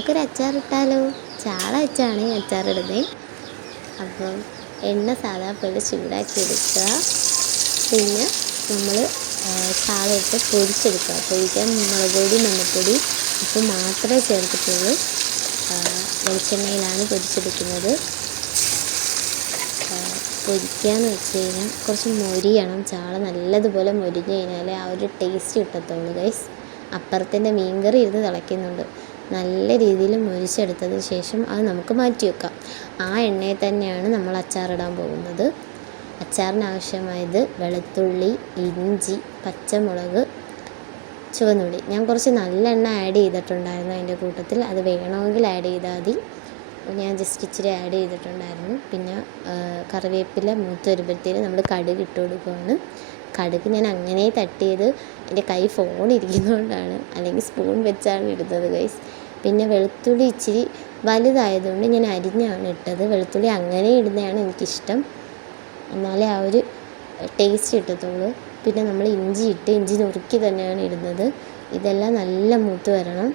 നമുക്കൊരു അച്ചാറിട്ടാലോ? ചാള വെച്ചാണ് ഈ അച്ചാറിടുന്നത്. അപ്പം എണ്ണ സാധാ പോലെ ചൂടാക്കി എടുക്കുക. പിന്നെ നമ്മൾ ചാള ഇട്ട് പൊരിച്ചെടുക്കുക. പൊരിക്കാൻ മുളക് പൊടി, മഞ്ഞൾപ്പൊടി, ഉപ്പ് മാത്രമേ ചേർത്തിട്ടുള്ളൂ. വെളിച്ചെണ്ണയിലാണ് പൊരിച്ചെടുക്കുന്നത്. പൊരിക്കുകയെന്ന് വെച്ച് കഴിഞ്ഞാൽ കുറച്ച് മൊരിയണം. ചാള നല്ലതുപോലെ മൊരിഞ്ഞ് കഴിഞ്ഞാലേ ആ ഒരു ടേസ്റ്റ് കിട്ടത്തുള്ളൂ ഗൈസ്. അപ്പുറത്തിൻ്റെ മീൻകറി ഇരുന്ന് തിളയ്ക്കുന്നുണ്ട്. നല്ല രീതിയിൽ മൊരിച്ചെടുത്തതിന് ശേഷം അത് നമുക്ക് മാറ്റി വെക്കാം. ആ എണ്ണയിൽ തന്നെയാണ് നമ്മൾ അച്ചാറിടാൻ പോകുന്നത്. അച്ചാറിനാവശ്യമായത് വെളുത്തുള്ളി, ഇഞ്ചി, പച്ചമുളക്, ചുവന്നുള്ളി. ഞാൻ കുറച്ച് നല്ലെണ്ണ ആഡ് ചെയ്തിട്ടുണ്ടായിരുന്നു അതിൻ്റെ കൂട്ടത്തിൽ. അത് വേണമെങ്കിൽ ആഡ് ചെയ്താൽ മതി. ഞാൻ ജസ്റ്റ് ഇച്ചിരി ആഡ് ചെയ്തിട്ടുണ്ടായിരുന്നു. പിന്നെ കറിവേപ്പില മൂത്ത് വരുമ്പോഴത്തേന് നമ്മൾ കടുക് ഇട്ട് കൊടുക്കുകയാണ്. കടുക് ഞാൻ അങ്ങനെ തട്ടിയത് എൻ്റെ കൈ ഫോണിരിക്കുന്നതുകൊണ്ടാണ്, അല്ലെങ്കിൽ സ്പൂൺ വെച്ചാണ് ഇടുന്നത് ഗൈസ്. പിന്നെ വെളുത്തുള്ളി ഇച്ചിരി വലുതായതുകൊണ്ട് ഞാൻ അരിഞ്ഞാണ് ഇട്ടത്. വെളുത്തുള്ളി അങ്ങനെ ഇടുന്നതാണ് എനിക്കിഷ്ടം, എന്നാലേ ആ ഒരു ടേസ്റ്റ് കിട്ടത്തുള്ളൂ. പിന്നെ നമ്മൾ ഇഞ്ചി നുറുക്കി തന്നെയാണ് ഇടുന്നത്. ഇതെല്ലാം നല്ല മൂത്ത് വരണം.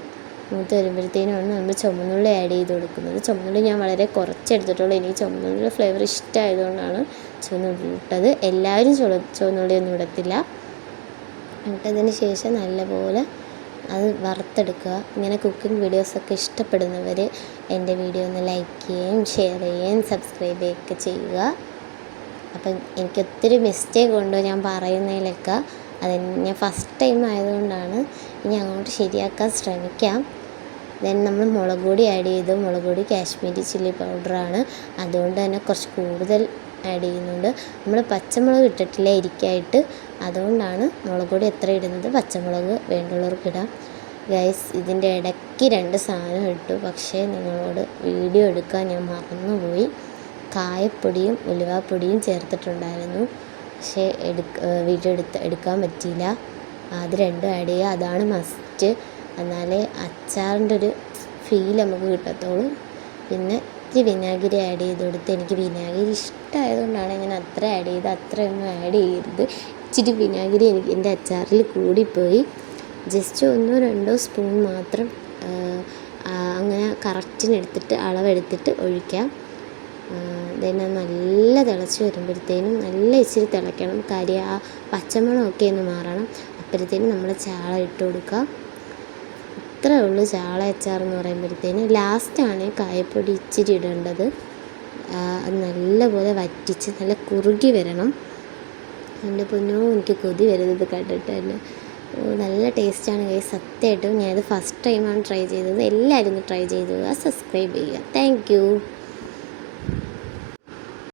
മൂത്ത് വരുമ്പോഴത്തേനാണ് നമ്മൾ ചുവന്നുള്ളി ആഡ് ചെയ്ത് കൊടുക്കുന്നത്. ചുവന്നുള്ളി ഞാൻ വളരെ കുറച്ചെടുത്തിട്ടുള്ളൂ. എനിക്ക് ചുവന്നുള്ളിയുടെ ഫ്ലേവർ ഇഷ്ടമായതുകൊണ്ടാണ് ചുവന്നുള്ളി ഇട്ടത്. എല്ലാവരും ചുവന്നുള്ളിയൊന്നും ഇടത്തില്ല. ഇട്ടതിന് ശേഷം നല്ലപോലെ അത് വറുത്തെടുക്കുക. ഇങ്ങനെ കുക്കിംഗ് വീഡിയോസൊക്കെ ഇഷ്ടപ്പെടുന്നവർ എൻ്റെ വീഡിയോ ഒന്ന് ലൈക്ക് ചെയ്യുകയും ഷെയർ ചെയ്യുകയും സബ്സ്ക്രൈബ് ചെയ്യുകയൊക്കെ ചെയ്യുക. അപ്പം എനിക്ക് ഒത്തിരി മിസ്റ്റേക്ക് ഉണ്ട് ഞാൻ പറയുന്നതിലൊക്കെ. അത് ഞാൻ ഫസ്റ്റ് ടൈം ആയതുകൊണ്ടാണ്. ഇനി അങ്ങോട്ട് ശരിയാക്കാൻ ശ്രമിക്കാം. ദെൻ നമ്മൾ മുളക് പൊടി ആഡ് ചെയ്തു. മുളക് പൊടി കാശ്മീരി ചില്ലി പൗഡറാണ്, അതുകൊണ്ട് തന്നെ കുറച്ച് കൂടുതൽ ആഡ് ചെയ്യുന്നുണ്ട്. നമ്മൾ പച്ചമുളക് ഇട്ടിട്ടില്ല എരിക്കായിട്ട്, അതുകൊണ്ടാണ് മുളക് പൊടി എത്ര ഇടുന്നത്. പച്ചമുളക് വേണ്ടുള്ളവർക്ക് ഇടാം ഗൈസ്. ഇതിൻ്റെ ഇടയ്ക്ക് 2 സാധനം ഇട്ടു, പക്ഷേ നിങ്ങളോട് വീഡിയോ എടുക്കാൻ ഞാൻ മറന്നുപോയി. കായപ്പൊടിയും ഉലുവാപ്പൊടിയും ചേർത്തിട്ടുണ്ടായിരുന്നു, പക്ഷേ വീഡിയോ എടുക്കാൻ പറ്റിയില്ല. അത് രണ്ടും ആഡ് ചെയ്യുക, അതാണ് മസ്റ്റ്. എന്നാലേ അച്ചാറിൻ്റെ ഒരു ഫീൽ നമുക്ക് കിട്ടത്തുള്ളൂ. പിന്നെ ഇത്തിരി വിനാഗിരി ആഡ് ചെയ്ത് കൊടുത്ത്, എനിക്ക് വിനാഗിരി ഇഷ്ടമായതുകൊണ്ടാണ് ഞാൻ അത്ര ആഡ് ചെയ്ത്. അത്രയൊന്നും ആഡ് ചെയ്യരുത്. ഇച്ചിരി വിനാഗിരി എൻ്റെ അച്ചാറിൽ കൂടിപ്പോയി. ജസ്റ്റ് 1-2 സ്പൂൺ മാത്രം അങ്ങനെ കറക്റ്റിനെടുത്തിട്ട് അളവെടുത്തിട്ട് ഒഴിക്കാം. then നല്ല തിളച്ച് വരുമ്പോഴത്തേനും നല്ല ഇച്ചിരി തിളയ്ക്കണം. കാര്യം ആ പച്ചമണമൊക്കെ ഒന്ന് മാറണം. അപ്പോഴത്തേനും നമ്മൾ ചാള ഇട്ട് കൊടുക്കുക. ഇത്രയേ ഉള്ളൂ ചാള അച്ചാർ എന്ന് പറയുമ്പോഴത്തേന്. ലാസ്റ്റാണ് കായപ്പൊടി ഇച്ചിരി ഇടേണ്ടത്. അത് നല്ലപോലെ വറ്റിച്ച് നല്ല കുറുകി വരണം. എൻ്റെ പൊന്നോ, എനിക്ക് കൊതി വരുന്നത് കണ്ടിട്ട് തന്നെ. നല്ല ടേസ്റ്റാണ് ഗൈസ്. സത്യമായിട്ടും ഞാനിത് ഫസ്റ്റ് ടൈമാണ് ട്രൈ ചെയ്തത്. എല്ലാവരും ട്രൈ ചെയ്ത് സബ്സ്ക്രൈബ് ചെയ്യുക. Thank you.